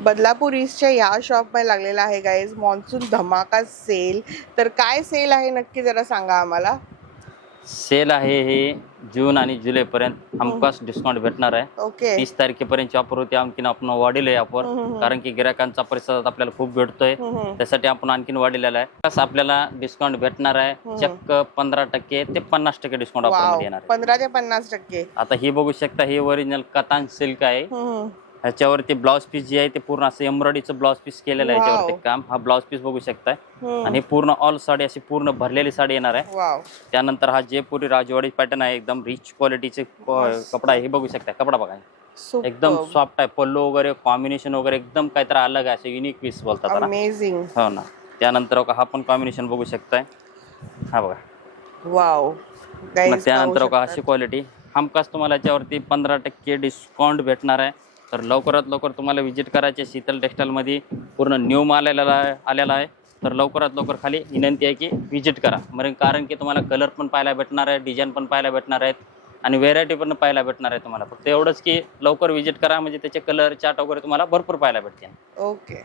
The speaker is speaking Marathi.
बदलापूर ईस्टच्या या शॉपमध्ये लागलेला आहे गाईज मॉन्सून धमाका सेल. तर काय सेल आहे नक्की जरा सांगा आम्हाला. सेल आहे हे जून आणि जुलैपर्यंत हमखास डिस्काउंट भेटणार आहे. ओके. 30 तारखेपर्यंतची ऑफर होती. आणखीन आपण वाढील आहे ऑफर, कारण की गिरायकांचा प्रतिसाद आपल्याला खूप भेटतोय. त्यासाठी आपण आणखीन वाढलेला आहे. प्लस आपल्याला डिस्काउंट भेटणार आहे चक्क 15% ते 50% डिस्काउंट ऑफर मध्ये येणार आहे. 15 ते 50%. आता ही बघू शकता, ही ओरिजिनल कतान सिल्क आहे. ह्याच्यावरती ब्लाउज पीस जे आहे ते पूर्ण असं एम्ब्रॉयडरीचं ब्लाउज पीस केलेलं आहे. याच्यावरती काम, हा ब्लाउज पीस बघू शकताय. आणि पूर्ण ऑल साडी अशी पूर्ण भरलेली साडी येणार आहे. त्यानंतर हा जयपुरी राजवाडी पॅटर्न आहे, एकदम रिच क्वालिटीचे कपडा आहे. हे बघू शकता, कपडा बघा एकदम सॉफ्ट आहे. पल्लू वगैरे कॉम्बिनेशन वगैरे एकदम काहीतरी अलग आहे, असं युनिक पीस बोलतात त्याला. अमेझिंग. हो ना. त्यानंतर हा पण कॉम्बिनेशन बघू शकताय, हा बघा. वाव. त्यानंतर अशी क्वालिटी हमखास तुम्हाला याच्यावरती 15% डिस्काउंट भेटणार आहे. तर लवकरात लवकर तुम्हाला व्हिजिट करायचे शीतल टेक्सटाईलमध्ये. पूर्ण न्यू माल आलेला आहे. तर लवकरात लवकर खाली विनंती आहे की व्हिजिट करा. कारण की तुम्हाला कलर पण पाहायला भेटणार आहे, डिझाईन पण पाहायला भेटणार आहेत आणि व्हेरायटी पण पाहायला भेटणार आहे तुम्हाला. फक्त एवढंच की लवकर व्हिजिट करा, म्हणजे त्याचे कलर चार्ट वगैरे तुम्हाला भरपूर पाहायला भेटतील. ओके.